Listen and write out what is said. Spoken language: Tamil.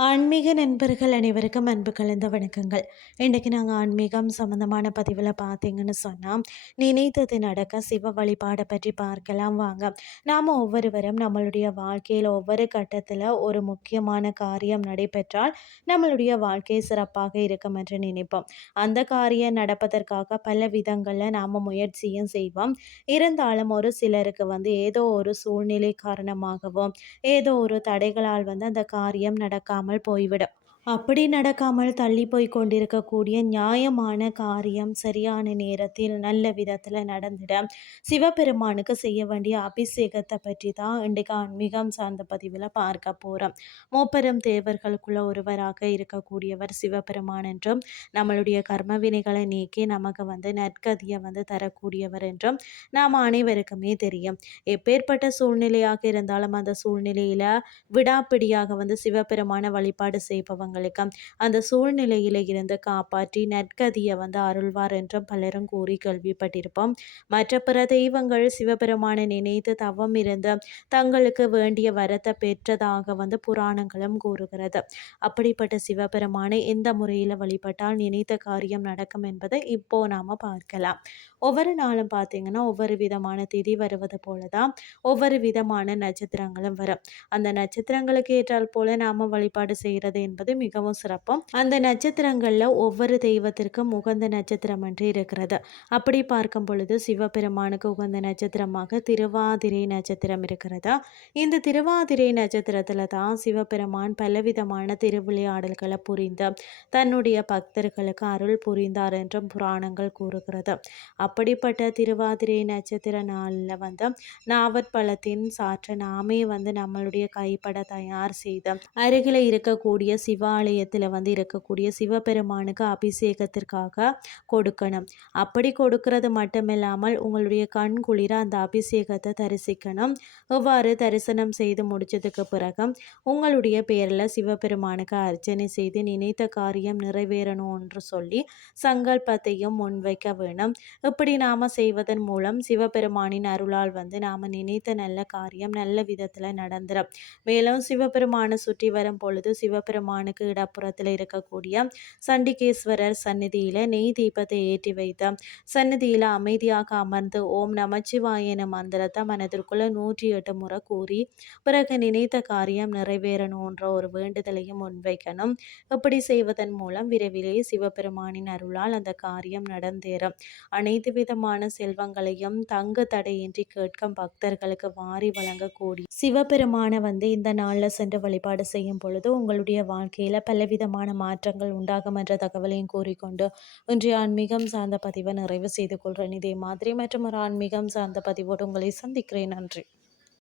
ஆன்மீக நண்பர்கள் அனைவருக்கும் அன்பு கலந்த வணக்கங்கள். இன்றைக்கு நாங்கள் ஆன்மீகம் சம்மந்தமான பதிவில் பார்த்தீங்கன்னு சொன்னால் நினைத்தது நடக்க சிவ வழிபாடை பற்றி பார்க்கலாம் வாங்க. நாம் ஒவ்வொருவரும் நம்மளுடைய வாழ்க்கையில் ஒவ்வொரு கட்டத்தில் ஒரு முக்கியமான காரியம் நடைபெற்றால் நம்மளுடைய வாழ்க்கை சிறப்பாக இருக்கும் என்று நினைப்போம். அந்த காரியம் நடப்பதற்காக பல விதங்களில் நாம் முயற்சியும் செய்வோம். இருந்தாலும் ஒரு சிலருக்கு வந்து ஏதோ ஒரு சூழ்நிலை காரணமாகவும் ஏதோ ஒரு தடைகளால் வந்து அந்த காரியம் நடக்காமல் போய்விடும் அப்படி நடக்காமல் தள்ளி போய் கொண்டிருக்கக்கூடிய நியாயமான காரியம் சரியான நேரத்தில் நல்ல விதத்தில் நடந்திட சிவபெருமானுக்கு செய்ய வேண்டிய அபிஷேகத்தை பற்றி தான் இன்றைக்கு ஆன்மீகம் சார்ந்த பதிவில் பார்க்க போகிறோம் மூப்பெரும் தேவர்களுக்குள்ள ஒருவராக இருக்கக்கூடியவர் சிவபெருமான் என்றும் நம்மளுடைய கர்ம வினைகளை நீக்கி நமக்கு வந்து நற்கதியை வந்து தரக்கூடியவர் என்றும் நாம் அனைவருக்குமே தெரியும். எப்பேற்பட்ட சூழ்நிலையாக இருந்தாலும் அந்த சூழ்நிலையில் விடாப்பிடியாக வந்து சிவபெருமான வழிபாடு செய்பவங்க அவங்களுக்கு அந்த சூழ்நிலையில இருந்து காப்பாற்றி நற்கதியை வந்து அருள்வார் என்றும் பலரும் கூறி கேள்விப்பட்டிருப்போம். மற்ற பிற தெய்வங்கள் சிவபெருமானை நினைத்து தவம் இருந்து தங்களுக்கு வேண்டிய வரத்தை பெற்றதாக வந்து புராணங்களும் கூறுகிறது. அப்படிப்பட்ட சிவபெருமானை எந்த முறையில் வழிபட்டால் நினைத்த காரியம் நடக்கும் என்பதை இப்போ நாம பார்க்கலாம். ஒவ்வொரு நாளும் பார்த்தீங்கன்னா ஒவ்வொரு விதமான திதி வருவது போல தான் ஒவ்வொரு விதமான நட்சத்திரங்களும் வரும். அந்த நட்சத்திரங்களுக்கு ஏற்றால் போல நாம வழிபாடு செய்கிறது என்பது மிகவும் சிறப்பும். அந்த நட்சத்திரங்களில் ஒவ்வொரு தெய்வத்திற்கும் உகந்த நட்சத்திரம் என்று இருக்கிறது. அப்படி பார்க்கும் பொழுது சிவபெருமானுக்கு உகந்த நட்சத்திரமாக திருவாதிரை நட்சத்திரம் இருக்கிறது. இந்த திருவாதிரை நட்சத்திரத்தில் தான் சிவபெருமான் பலவிதமான திருவிளையாடல்களை புரிந்து தன்னுடைய பக்தர்களுக்கு அருள் புரிந்தார் என்றும் புராணங்கள் கூறுகிறது. அப்படிப்பட்ட திருவாதிரை நட்சத்திர நாளில் வந்து நாவற்பழத்தின் சாற்றை நாமே வந்து நம்மளுடைய கைப்பட தயார் செய்து அருகில் இருக்கக்கூடிய சிவா சிவாலயத்தில் வந்து இருக்கக்கூடிய சிவபெருமானுக்கு அபிஷேகத்திற்காக கொடுக்கணும். அப்படி கொடுக்கறது மட்டுமில்லாமல் உங்களுடைய கண் குளிர அந்த அபிஷேகத்தை தரிசிக்கணும். இவ்வாறு தரிசனம் செய்து முடிச்சதுக்கு பிறகு உங்களுடைய பேரில் சிவபெருமானுக்கு அர்ச்சனை செய்து நினைத்த காரியம் நிறைவேறணும் என்று சொல்லி சங்கல்பத்தையும் முன்வைக்க வேணும். இப்படி நாம் செய்வதன் மூலம் சிவபெருமானின் அருளால் வந்து நாம் நினைத்த நல்ல காரியம் நல்ல விதத்தில் நடந்துடும் மேலும் சிவபெருமானை சுற்றி வரும் பொழுது சிவபெருமானுக்கு கோயிலுக்கு இடப்புறத்தில் இருக்கக்கூடிய சண்டிகேஸ்வரர் சந்நிதியில் நெய் தீபத்தை ஏற்றி வைத்த சந்நிதியில் அமைதியாக அமர்ந்து ஓம் நமச்சிவாய என மந்திரத்தை மனதிற்குள்ள நூற்றி எட்டு முறை கூறி பிறகு நினைத்த காரியம் நிறைவேறணுன்ற ஒரு வேண்டுதலையும் முன்வைக்கணும். இப்படி செய்வதன் மூலம் விரைவிலேயே சிவபெருமானின் அருளால் அந்த காரியம் நடந்தேறும். அனைத்து விதமான செல்வங்களையும் தங்க தடையின்றி கேட்கும் பக்தர்களுக்கு வாரி வழங்கக்கூடிய சிவபெருமானை வந்து இந்த நாளில் சென்று வழிபாடு செய்யும் பொழுது உங்களுடைய வாழ்க்கையில் வாழ்க்கையில் பலவிதமான மாற்றங்கள் உண்டாகும் என்ற தகவலையும் கூறிக்கொண்டு இன்றைய ஆன்மீகம் சார்ந்த பதிவை நிறைவு செய்து கொள்கிறேன். இதே மாதிரி மற்றும் ஒரு ஆன்மீகம் சார்ந்த பதிவோடு உங்களை சந்திக்கிறேன். நன்றி.